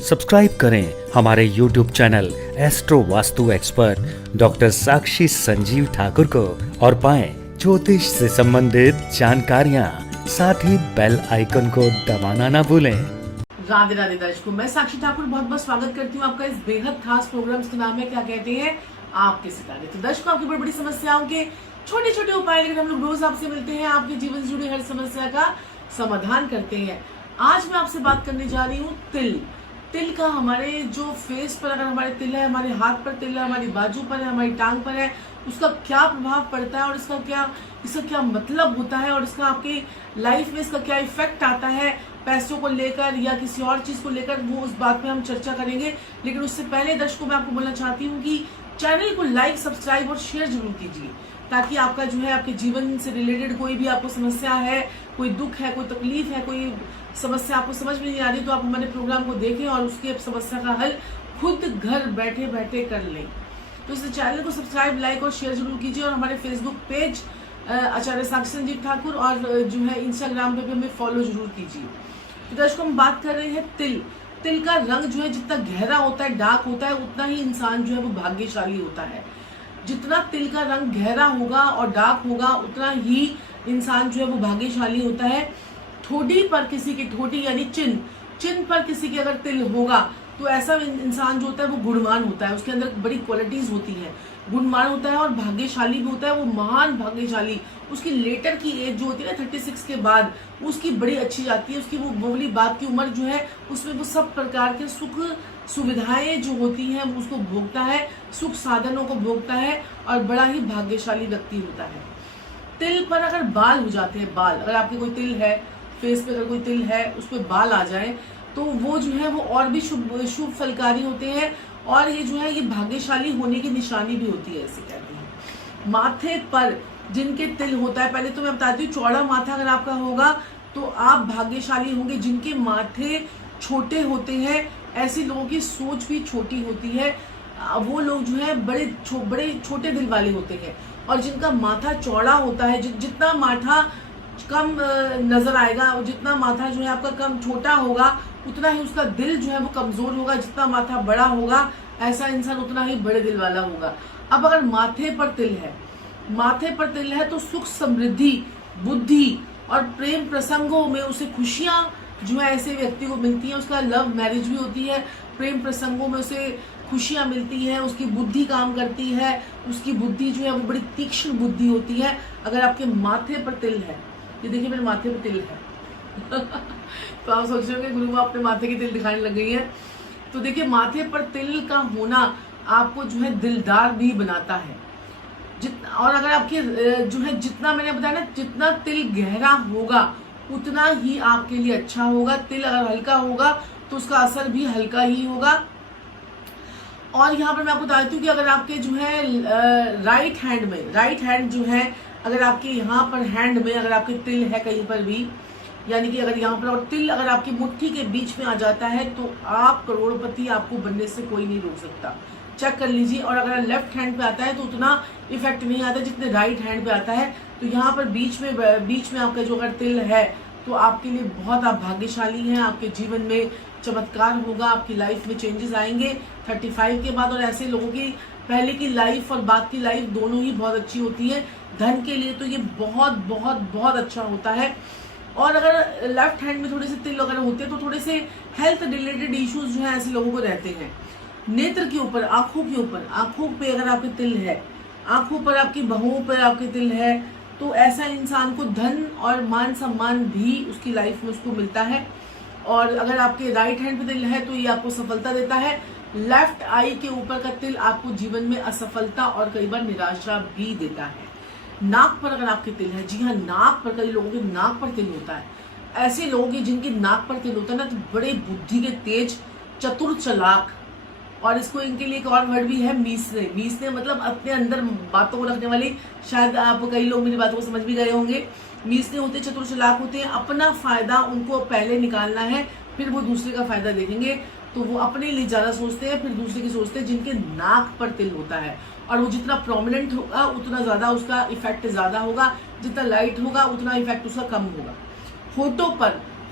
Subscribe करें हमारे YouTube channel astro Vastu expert doctor Sakshi Sanjeev Thakur को और पाएं ज्योतिष से संबंधित जानकारियां। साथ ही बेल आइकन को दबाना ना भूलें। राधे राधे दर्शकों, मैं साक्षी ठाकुर बहुत बहुत स्वागत करती हूँ आपका इस बेहद खास प्रोग्राम का नाम है क्या कहते हैं आपके सितारे। तो दर्शकों, आपकी बड़ी बड़ी समस्याओं के छोटे छोटे उपाय लेकर हम लोग रोज आपसे मिलते हैं, आपके जीवन से जुड़ी हर समस्या का समाधान करते हैं। आज मैं आपसे बात करने जा रही हूँ तिल का। हमारे जो फेस पर अगर हमारे तिल है, हमारे हाथ पर तिल है, हमारी बाजू पर है, हमारी टांग पर है, उसका क्या प्रभाव पड़ता है और इसका क्या मतलब होता है और इसका आपकी लाइफ में इसका क्या इफेक्ट आता है पैसों को लेकर या किसी और चीज को लेकर, वो उस बात में हम चर्चा करेंगे। लेकिन उससे पहले दर्शकों, मैं आपको बोलना चाहती हूँ कि चैनल को लाइक, सब्सक्राइब और शेयर जरूर कीजिए, ताकि आपका जो है आपके जीवन से रिलेटेड कोई भी आपको समस्या है, कोई दुख है, कोई तकलीफ है, कोई समस्या आपको समझ में नहीं आ रही, तो आप हमारे प्रोग्राम को देखें और उसकी समस्या का हल खुद घर बैठे बैठे कर लें। तो इस चैनल को सब्सक्राइब, लाइक और शेयर जरूर कीजिए और हमारे फेसबुक पेज आचार्य साक्षी संजीव ठाकुर और जो है इंस्टाग्राम पे भी हमें फॉलो जरूर कीजिए। तो दर्शकों, हम बात कर रहे हैं तिल का रंग जो है जितना गहरा होता है, डार्क होता है, उतना ही इंसान जो है वो भाग्यशाली होता है। जितना तिल का रंग गहरा होगा और डार्क होगा, उतना ही इंसान जो है वो भाग्यशाली होता है। ठोडी पर किसी की, ठोडी यानी चिन्ह पर किसी के अगर तिल होगा तो ऐसा इंसान जो होता है वो गुणवान होता है, उसके अंदर बड़ी क्वालिटीज होती है, गुणवान होता है और भाग्यशाली भी होता है। वो महान भाग्यशाली, उसकी लेटर की एज जो होती है ना 36 के बाद, उसकी बड़ी अच्छी जाती है। उसकी वो वाली बात की उम्र जो है उसमें वो सब प्रकार के सुख सुविधाएं जो होती हैं वो उसको भोगता है, सुख साधनों को भोगता है और बड़ा ही भाग्यशाली व्यक्ति होता है। तिल पर अगर बाल हो जाते हैं, अगर आपके कोई तिल है, फेस पे अगर कोई तिल है, उस पर बाल आ जाए तो वो जो है वो और भी शुभ फलकारी होते हैं और ये जो है ये भाग्यशाली होने की निशानी भी होती है, ऐसे कहते हैं। माथे पर जिनके तिल होता है, पहले तो मैं बताती हूँ, चौड़ा माथा अगर आपका होगा तो आप भाग्यशाली होंगे। जिनके माथे छोटे होते हैं, ऐसे लोगों की सोच भी छोटी होती है, वो लोग जो है बड़े छोटे दिल वाले होते हैं। और जिनका माथा चौड़ा होता है, जितना माथा कम नजर आएगा, जितना माथा जो है आपका कम छोटा होगा, उतना ही उसका दिल जो है वो कमजोर होगा। जितना माथा बड़ा होगा, ऐसा इंसान उतना ही बड़े दिल वाला होगा। अब अगर माथे पर तिल है तो सुख, समृद्धि, बुद्धि और प्रेम प्रसंगों में उसे खुशियां जो है ऐसे व्यक्ति को मिलती है। उसका लव मैरिज भी होती है, प्रेम प्रसंगों में उसे खुशियां मिलती है, उसकी बुद्धि काम करती है, उसकी बुद्धि जो है वो बड़ी तीक्ष्ण बुद्धि होती है। अगर आपके माथे पर तिल है, ये देखिए मेरे माथे पर तिल है तो आप सोच रहे होंगे गुरु अपने माथे की तिल दिखाने लग गई है। तो देखिए, माथे पर तिल का होना आपको जो है दिलदार भी बनाता है। और अगर आपके जो है जितना मैंने बताया ना, जितना तिल गहरा होगा उतना ही आपके लिए अच्छा होगा। तिल अगर हल्का होगा तो उसका असर भी हल्का ही होगा। और यहाँ पर मैं आपको बता देती हूँ कि अगर आपके जो है राइट हैंड जो है, अगर आपके यहाँ पर हैंड में अगर आपके तिल है कहीं पर भी, यानी कि अगर यहाँ पर और तिल अगर आपकी मुट्ठी के बीच में आ जाता है तो आप करोड़पति, आपको बनने से कोई नहीं रोक सकता। चेक कर लीजिए। और अगर लेफ्ट हैंड पे आता है तो उतना इफेक्ट नहीं आता जितने राइट हैंड पे आता है। तो यहाँ पर बीच में आपका जो अगर तिल है तो आपके लिए बहुत आप भाग्यशाली हैं। आपके जीवन में चमत्कार होगा, आपकी लाइफ में चेंजेस आएंगे 35 के बाद। और ऐसे लोगों की पहले की लाइफ और बाद की लाइफ दोनों ही बहुत अच्छी होती है। धन के लिए तो ये बहुत बहुत बहुत अच्छा होता है। और अगर लेफ्ट हैंड में थोड़े से तिल वगैरह होते हैं तो थोड़े से हेल्थ रिलेटेड इश्यूज जो है ऐसे लोगों को रहते हैं। नेत्र के ऊपर, आंखों पे अगर आपके तिल है, आंखों पर, आपकी बहुओं पर आपके तिल है, तो ऐसा इंसान को धन और मान सम्मान भी उसकी लाइफ में उसको मिलता है। और अगर आपके राइट हैंड पे तिल है तो ये आपको सफलता देता है। लेफ्ट आई के ऊपर का तिल आपको जीवन में असफलता और कई बार निराशा भी देता है। नाक पर अगर आपके तिल है, जी हाँ, नाक पर, कई लोगों के नाक पर तिल होता है। ऐसे लोग हैं जिनकी नाक पर तिल होता है ना, तो बड़े बुद्धि के तेज, चतुर, चालाक। और इसको इनके लिए एक और वर्ड भी है, मीसने मतलब अपने अंदर बातों को रखने वाली। शायद आप कई लोग मेरी बातों को समझ भी गए होंगे। मीसने होते हैं, चतुर चालाक होते हैं। अपना फायदा उनको पहले निकालना है, फिर वो दूसरे का फायदा देखेंगे। तो वो अपने लिए ज्यादा सोचते हैं, फिर दूसरे की सोचते हैं। जिनके नाक पर तिल होता है और वो जितना प्रोमिनेंट होगा उतना ज्यादा उसका इफेक्ट ज्यादा होगा, जितना लाइट होगा उतना इफेक्ट उसका कम होगा।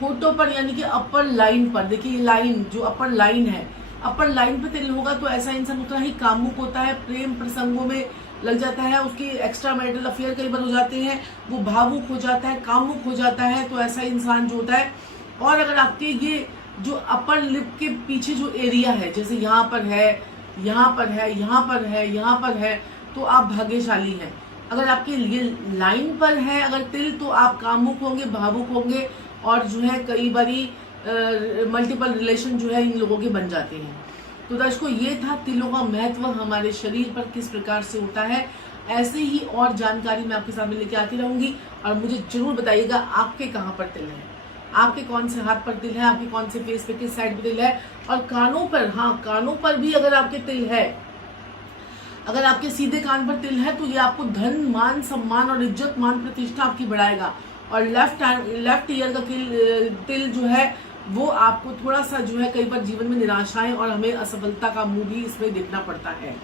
होठों पर यानी कि अपर लाइन पर, देखिए लाइन जो अपर लाइन है, अपर लाइन पे तिल होगा तो ऐसा इंसान उतना ही कामुक होता है, प्रेम प्रसंगों में लग जाता है, उसके एक्स्ट्रा मैरिटल अफेयर कई बार हो जाते हैं, वो भावुक हो जाता है, कामुक हो जाता है, तो ऐसा इंसान जो होता है। और अगर आपके ये जो अपर लिप के पीछे जो एरिया है, जैसे यहाँ पर है, यहाँ पर है, यहाँ पर है, यहाँ पर है, तो आप भाग्यशाली हैं। अगर आपके ये लाइन पर है अगर तिल, तो आप कामुक होंगे, भावुक होंगे, और जो है कई बारी मल्टीपल रिलेशन जो है इन लोगों के बन जाते हैं। तो दर्शकों, ये था तिलों का महत्व हमारे शरीर पर किस प्रकार से होता है। ऐसे ही और जानकारी मैं आपके सामने लेके आती रहूंगी, और मुझे जरूर बताइएगा आपके कहाँ पर तिल है, आपके कौन से हाथ पर तिल है, आपके कौन से फेस पे किस साइड पे तिल है, और कानों पर, हाँ कानों पर भी अगर आपके तिल है, अगर आपके सीधे कान पर तिल है तो ये आपको धन, मान, सम्मान और इज्जत, मान, प्रतिष्ठा आपकी बढ़ाएगा। और लेफ्ट ईयर का तिल जो है वो आपको थोड़ा सा जो है कई बार जीवन में निराशाएं और हमें असफलता का मुंह भी इसमें देखना पड़ता है।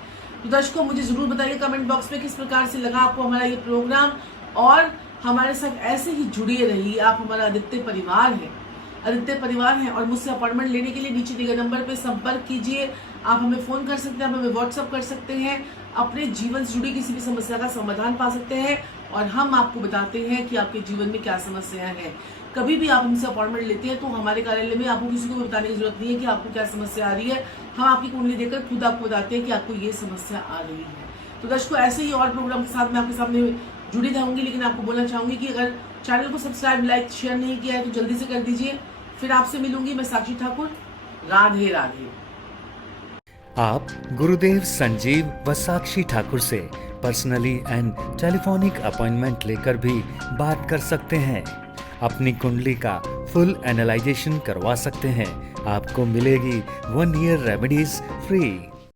तो दर्शकों, मुझे जरूर बताइए कमेंट बॉक्स में किस प्रकार से लगा आपको हमारा ये प्रोग्राम, और हमारे साथ ऐसे ही जुड़े रहिए। आप हमारा आदित्य परिवार है और मुझसे अपॉइंटमेंट लेने के लिए नीचे दिए गए नंबर पे संपर्क कीजिए। आप हमें फोन कर सकते हैं, आप हमें व्हाट्सअप कर सकते हैं, अपने जीवन से जुड़ी किसी भी समस्या का समाधान पा सकते हैं, और हम आपको बताते हैं कि आपके जीवन में क्या समस्याएं हैं। कभी भी आप हमसे अपॉइंटमेंट लेते हैं तो हमारे कार्यालय में आपको किसी को भी बताने की जरूरत नहीं है कि आपको क्या समस्या आ रही है। हम आपकी कुंडली देकर खुद आपको बताते हैं कि आपको ये समस्या आ रही है। तो दर्शकों, ऐसे ही और प्रोग्राम के साथ मैं आपके सामने जुड़ी रहूंगी, लेकिन आपको बोलना चाहूंगी कि अगर चैनल को सब्सक्राइब, लाइक, शेयर नहीं किया है तो जल्दी से कर दीजिए। फिर आपसे मिलूंगी मैं, साक्षी ठाकुर। राधे राधे। आप गुरुदेव संजीव व साक्षी ठाकुर से पर्सनली एंड टेलीफोनिक अपॉइंटमेंट लेकर भी बात कर सकते हैं। अपनी कुंडली का फुल एनालाइजेशन करवा सकते हैं। आपको मिलेगी 1 ईयर रेमेडीज फ्री।